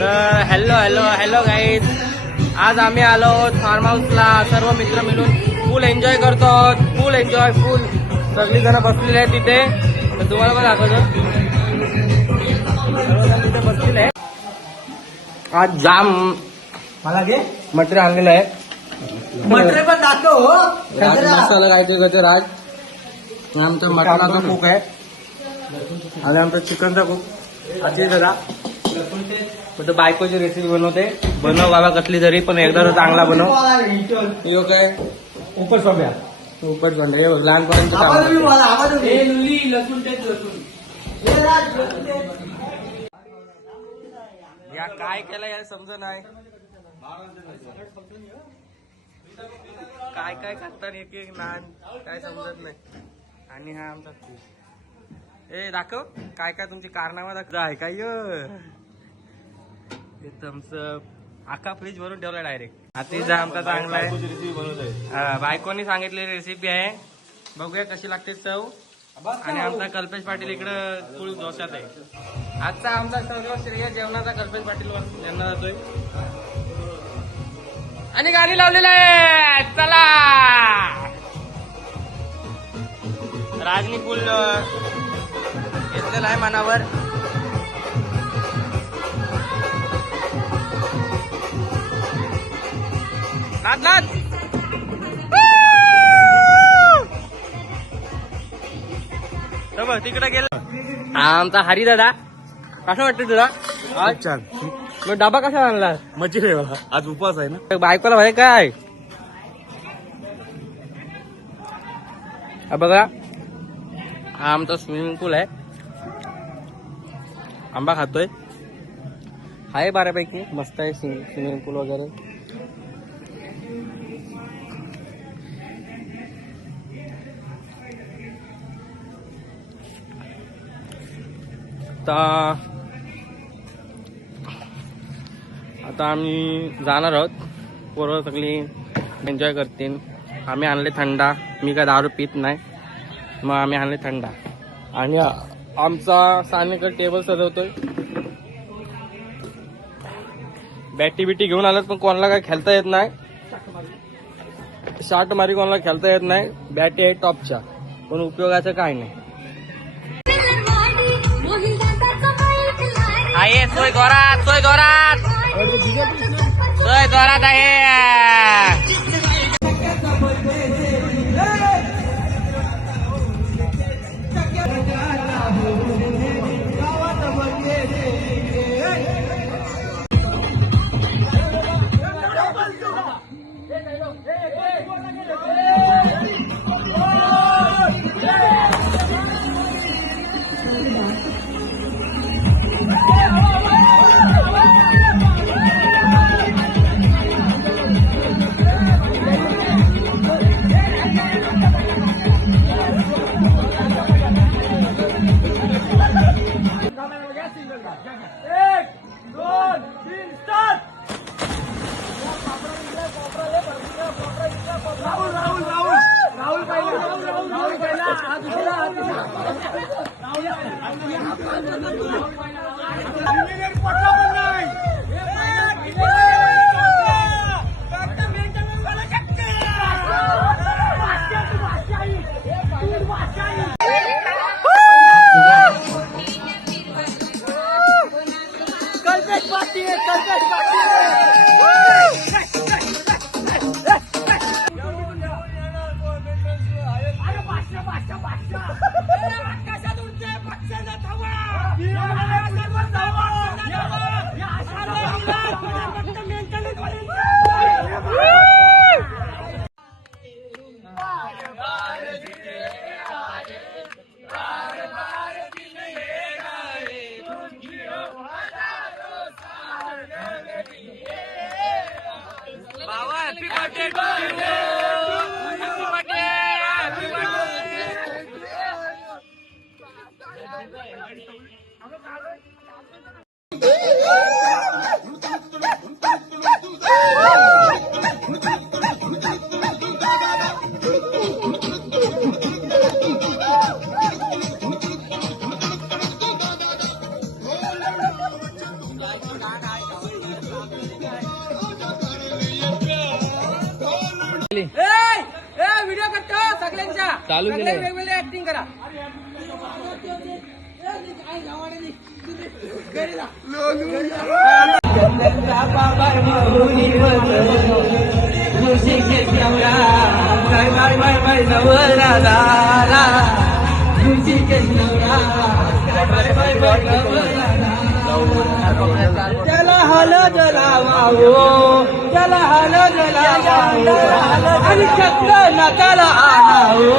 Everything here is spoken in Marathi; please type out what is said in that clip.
तर हॅलो हॅलो हॅलो गाईज, आज आम्ही आलो आहोत फार्म हाऊसला. सर्व मित्र मिळून फुल एन्जॉय करतो आहोत. फुल एन्जॉय, फुल सगळी जण बसलेले आहेत तिथे. तर तुम्हाला पण दाखवतो, सर्वजण तिथे बसलेले आहे. आज जाम मला घे मटेरियल आणलेलं आहे. मटेरियल पण दाखव. राज मसाला काहीतरी करते राज. आमचा मटणाचा कुक आहे आणि आमचा चिकनचा कुक अतिश दादा. तो बायकोची रेसिपी बनवते. बनव बाबा कसली तरी, पण एकदा तर चांगला बनव. यो काय ऊपर सोप्या उपट बनलं हे बघ, लहानपर्यंत या काय केलं यार समज नाही. काय काय करतात एक एक नान काय समजत नाही. आणि हा आमचा ए दाखव काय काय तुमची कारनामा दाखव आहे काय थम्सअप आका फ्रीज भरून ठेवला डायरेक्ट. अतिशय आमचा चांगला आहे. बायकोनी सांगितलेली रेसिपी आहे, बघूया कशी लागते चव. आणि आमचा कल्पेश पाटील इकडं फुल जोशात आहे. आजचा आमचा सर्व श्रेय जेवणाचा कल्पेश पाटील यांना जातोय. आणि गाणी लावलेलं आहे. चला राजनी फुल घेतलेला आहे मनावर. नाच नाच. तिकडे गेला आमचा हरी दादा. कसं वाटतं तुला आज? छान. मग डबा कसा आणला? मजा आहे मला, आज उपवास आहे ना. बायकोला भाई काय बघा, हा आमचा स्विमिंग पूल आहे. आंबा खातोय, आहे बऱ्यापैकी मस्त आहे स्विमिंग पूल वगैरे. आता आम्ही जाणार आहोत. पोरं सगळी एन्जॉय करतील. आम्ही आणले थंडा. मी काय दारू पित नाही, मग आम्ही आणले थंडा. आणि आमचा सानेकडे टेबल सजवतोय. बॅटी बिटी घेऊन आलात, पण कोणाला काय खेळता येत नाही. शॉट मारी कोणाला खेळता येत नाही. बॅटी आहे टॉपच्या, पण उपयोगाचं काय नाही. आहे सोय जोरात, सोय जोरात, सोय जोरात आहे. सगळ्यांच्या चालू सगळे केलंय. वेगवेगळे ऍक्टिंग करा. त्याला हल जलावाओ त्याला हल जलावाओ आणि चक्र नकाला आणावो